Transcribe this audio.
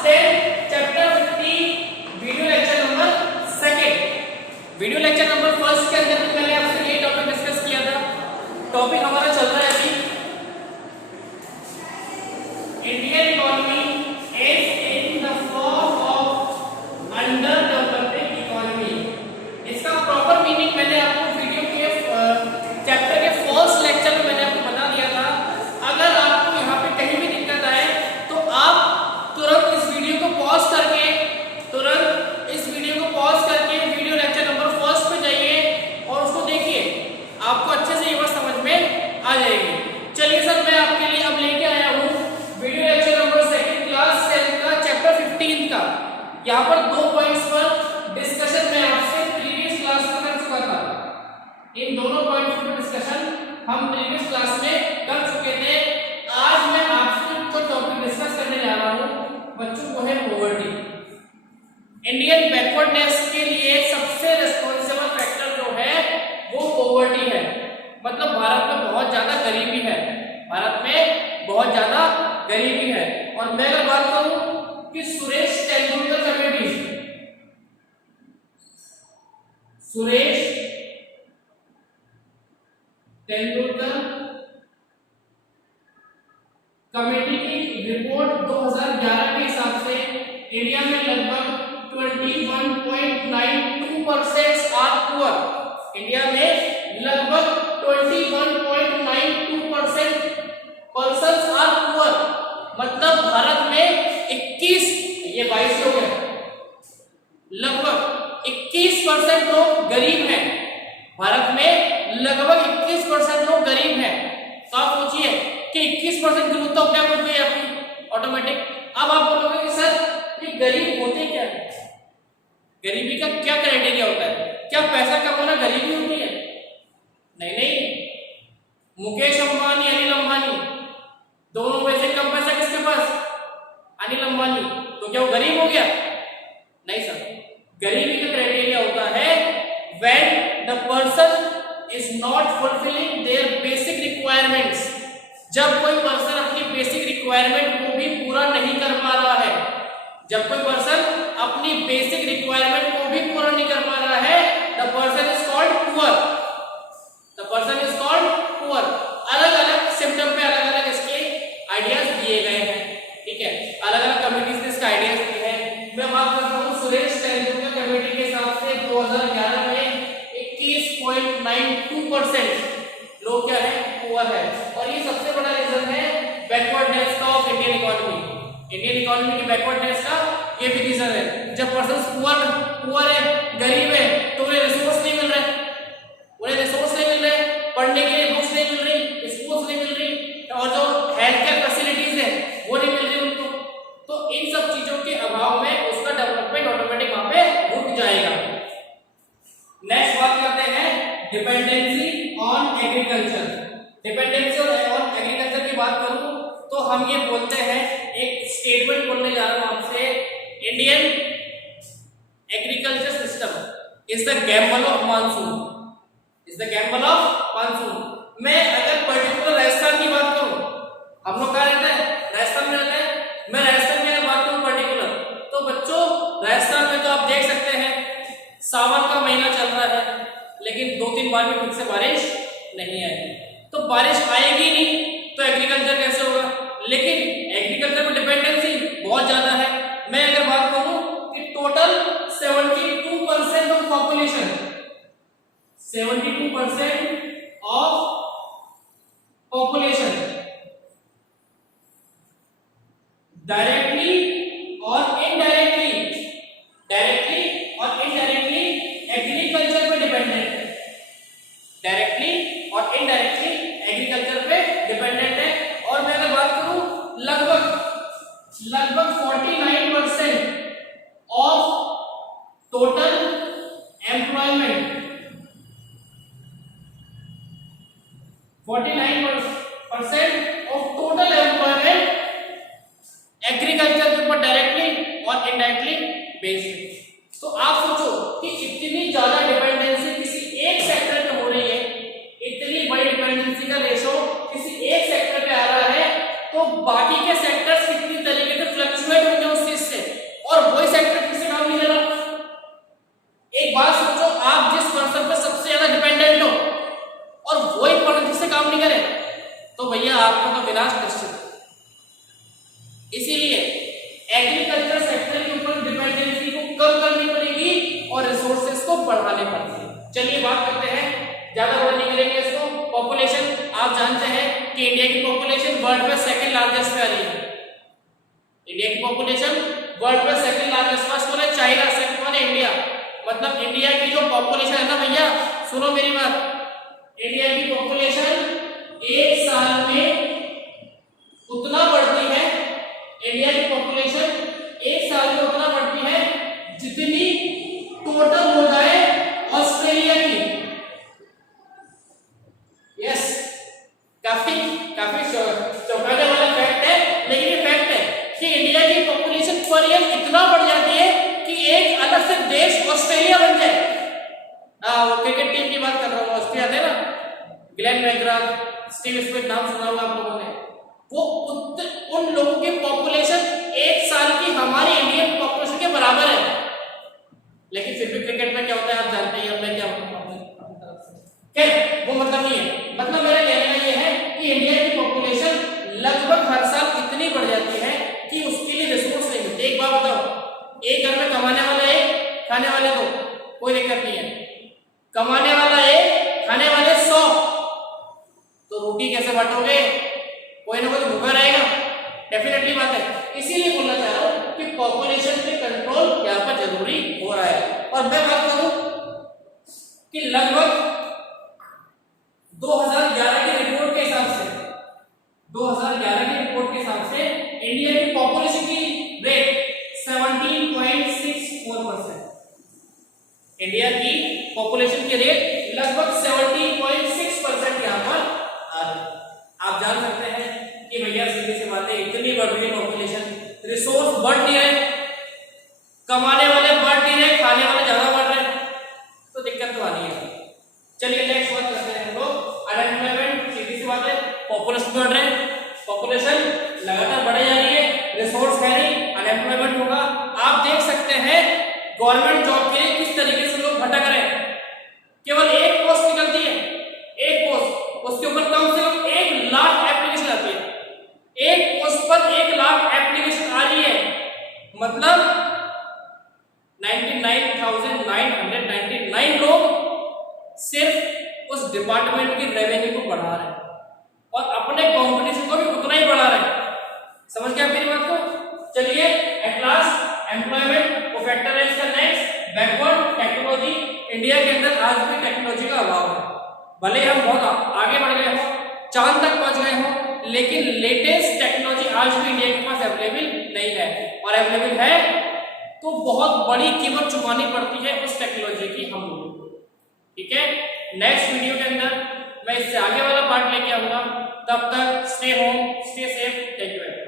Chapter 15 video lecture number second. Video lecture number first के अंदर भी मैंने आपसे ये टॉपिक डिस्कस किया था। टॉपिक हमारा चल रहा है अभी Indian economy is in the form of under developing economy. इसका प्रॉपर मीनिंग मैंने आपको वीडियो के चैप्टर के फर्स्ट लेक्चर में मैंने आपको बता दिया था। अगर आपको यहाँ पे कहीं भी दिक्कत आए तो आप तुरंत इस वीडियो को पॉज करके वीडियो लेक्चर नंबर फर्स्ट पे जाइए और उसको देखिए, आपको अच्छे से ये बात समझ में आ जाएगी। चलिए सर, मैं आपके लिए अब लेके आया हूँ video lecture number second class 10 का चैप्टर 15 का। यहाँ पर 2 पॉइंट्स पर डिस्कशन मैं आपसे प्रीवियस क्लास में कर चुका था। इन दोनों पॉइंट्स पर डिस्कशन हम प्रीवियस क्लास में कर चुके थे। आज मैं आपसे जो टॉपिक डिस्कस करने जा रहा हूँ बच्चों को है पॉवर्टी। इंडियन बैकवर्डनेस के लिए सबसे रिस्पॉन्सिबल फैक्टर जो है वो पॉवर्टी है। मतलब भारत में बहुत ज्यादा गरीबी है, भारत में बहुत ज्यादा गरीबी है। और मैं अगर बात करूं कि सुरेश तेंदुलकर कमेटी, सुरेश तेंदुलकर कमेटी की रिपोर्ट 2011 के हिसाब से इंडिया में लगभग 21.92% आर पुअर। इंडिया में लगभग 21.92% पर्सन्स आर पुअर। मतलब भारत में 21, ये 22 लोग हैं, लगभग 21% लोग गरीब हैं। भारत में लगभग 21% लोग गरीब हैं। तो आप सोचिए कि 21% ग्रोथ तो अपने आप हो गई अपनी ऑटोमेटिक। अब आप बोलोगे कि सर ये गरीब होते क्या है, गरीबी का क्या क्राइटेरिया होता है, क्या पैसा कमाना गरीबी होती है? नहीं। मुकेश अंबानी, अनिल अंबानी, दोनों में से कम पैसा किसके पास? अनिल अंबानी। तो क्या वो गरीब हो गया? नहीं सर, गरीबी का क्राइटेरिया होता है when the person is not fulfilling their basic requirements. जब कोई पर्सन अपनी बेसिक रिक्वायरमेंट को भी पूरा नहीं कर पा रहा है, जब कोई पर्सन अपनी बेसिक रिक्वायरमेंट को भी पूरा नहीं कर पा रहा है, the person is called poor. The person is called poor. अलग अलग सिम्टम पे अलग अलग इसके आइडियाज दिए गए हैं, ठीक है, अलग अलग कमिटीज ने इसके आइडियाज दिए हैं। मैं बात करता हूँ सुरेश तेंदुलकर कमेटी के हिसाब से 2011 में 21.92% लोग क्या है, पुअर है। और ये सबसे बड़ा रीजन है बैकवर्डनेस का of Indian economy. Indian economy की बैकवर्डनेस का ये भी रीजन है। जब पर्सन पुअर है, गरीब है, तो उन्हें रिसोर्स नहीं मिल रहे, पढ़ने के लिए बुक्स नहीं मिल रही, स्कूल्स नहीं मिल रही, और जो हेल्थ केयर फैसिलिटीज है वो नहीं मिल रही उनको। तो इन सब चीजों के अभाव में उसका डेवलपमेंट ऑटोमेटिक वहां पे रुक जाएगा। नेक्स्ट बात करते हैं dependency on agriculture. Dependency on agriculture की बात करूं तो हम ये बोलते हैं, एक स्टेटमेंट बोलने जा रहा हूं आपसे, Indian agriculture system is the Gamble of monsoon, is the Gamble of monsoon. मैं अगर पर्टिकुलर राजस्थान की बात करूं, हम लोग कहाँ रहते हैं? राजस्थान में रहते हैं। मैं राजस्थान में बात करूं पर्टिकुलर, तो बच्चों राजस्थान में तो आप देख सकते हैं सावन का महीना चल रहा है, लेकिन 2-3 बार में ठीक से बारिश नहीं आई। तो बारिश आएगी नहीं तो एग्रीकल्चर कैसे होगा? लेकिन एग्रीकल्चर में डिपेंडेंसी बहुत ज्यादा है। मैं अगर बात करूं कि total 72% of population, 72% of population directly और इनडायरेक्टली एग्रीकल्चर पे डिपेंडेंट है। डायरेक्टली और इनडायरेक्टली एग्रीकल्चर पे डिपेंडेंट है। और मैं अगर बात करूं लगभग 49% of total employment, 49% of total employment agriculture के ऊपर डायरेक्टली और इनडायरेक्टली बेस्ड। तो आप सोचो कि इतनी ज्यादा डिपेंडेंसी किसी एक सेक्टर पे हो रही है, इतनी बड़ी डिपेंडेंसी का रेशो किसी एक सेक्टर पे आ रहा है, तो बाकी के सेक्टर्स कितनी तरीके से फ्लक्चुएट होंगे उस चीज से। काम नहीं करे तो भैया आपका तो विनाश निश्चित है। इसीलिए एग्रीकल्चर सेक्टर के ऊपर डिपेंडेंसी को कम करनी पड़ेगी और रिसोर्सेज को बढ़ाने पड़ेंगे। चलिए बात करते हैं, ज्यादा बड़ा नहीं करेंगे इसको। पॉपुलेशन आप जानते हैं कि इंडिया की पॉपुलेशन वर्ल्ड में सेकंड लार्जेस्ट पे आ रही है। इंडिया की पॉपुलेशन वर्ल्ड में सेकंड लार्जेस्ट, फर्स्ट वन है चाइना, सेकंड वन है इंडिया। मतलब इंडिया की जो पॉपुलेशन है ना भैया, सुनो मेरी बात, इंडिया की पॉपुलेशन एक साल में उतना बढ़ती है, इंडिया की पॉपुलेशन एक साल में उतना बढ़ती है जितनी टोटल हो जाए ऑस्ट्रेलिया की। यस, काफी चौंकाने वाला फैक्ट है, लेकिन ये फैक्ट है कि इंडिया की पॉपुलेशन पर ईयर इतना बढ़ जाती है कि एक अलग से देश ऑस्ट्रेलिया बन जाए। वो क्रिकेट टीम की बात कर रहा हूँ, ऑस्ट्रेलिया थे ना, ग्लेन मैकग्रा, स्टीव स्मिथ, नाम सुना होगा आप लोगों ने। वो उन लोगों की पॉपुलेशन एक साल की हमारी इंडियन पॉपुलेशन के बराबर है, लेकिन फिर भी क्रिकेट में क्या होता है आप जानते ही, मैं क्या वो मतलब नहीं है। मतलब मेरा कहना यह है कि इंडिया की पॉपुलेशन लगभग हर साल इतनी बढ़ जाती है कि उसके लिए रिसोर्स नहीं मिलते। एक बात बताओ, एक घर में कमाने वाला एक, खाने वाले दो, कोई दिक्कत नहीं है। कमाने वाला एक, खाने वाले 100, तो रोटी कैसे बांटोगे? कोई ना कोई तो भूखा रहेगा, डेफिनेटली बात है। इसीलिए बोलना चाह रहा हूं कि पॉपुलेशन पे कंट्रोल यहाँ पर जरूरी हो रहा है। और मैं बात करूं कि लगभग 2011 की रिपोर्ट के हिसाब से, 2011 की रिपोर्ट के हिसाब से इंडिया की पॉपुलेशन की रेट 17.64%। इंडिया की पॉपुलेशन की रेट लगभग 17.6% यहाँ पर आ रही है। आप जान सकते हैं कि भैया सीधी सी बात है, इतनी बढ़ रही पॉपुलेशन, रिसोर्स बढ़ नहीं रहे, कमाने वाले बढ़ नहीं रहे, खाने वाले ज्यादा बढ़ रहे, तो दिक्कत तो आ रही है। चलिए नेक्स्ट बात करते हैं हम लोग अनएम्प्लॉयमेंट। सीधी सी बात है, पॉपुलेशन बढ़ रहे, पॉपुलेशन लगातार बढ़े जा रही है, रिसोर्स है नहीं, अनएम्प्लॉयमेंट होगा। आप देख सकते हैं गवर्नमेंट जॉब के लिए किस तरीके से लोग भटक रहे हैं। केवल एक पोस्ट निकलती है, एक पोस्ट, उसके ऊपर कम से कम 1 लाख एप्लीकेशन आती है। एक पोस्ट पर 1 लाख एप्लीकेशन आ रही है, मतलब 99,999 लोग सिर्फ उस डिपार्टमेंट की रेवेन्यू को बढ़ा रहे हैं और अपने कंपटीशन को भी उतना ही बढ़ा रहे हैं। समझ गए आप मेरी बात को? चलिए एट लास्ट एम्प्लॉयमेंट को फैक्टर है इसका नेक्स्ट, बैकवर्ड टेक्नोलॉजी। इंडिया के अंदर आज भी टेक्नोलॉजी का अभाव है। भले हम बहुत आगे बढ़ गए हो, चांद तक पहुंच गए हो, लेकिन लेटेस्ट टेक्नोलॉजी आज भी इंडिया के पास अवेलेबल नहीं है, और अवेलेबल है तो बहुत बड़ी कीमत चुकानी पड़ती है उस टेक्नोलॉजी की हम लोगों को। ठीक है, नेक्स्ट वीडियो के अंदर मैं इससे आगे वाला पार्ट लेके आऊंगा। तब तक stay home, stay safe, take care.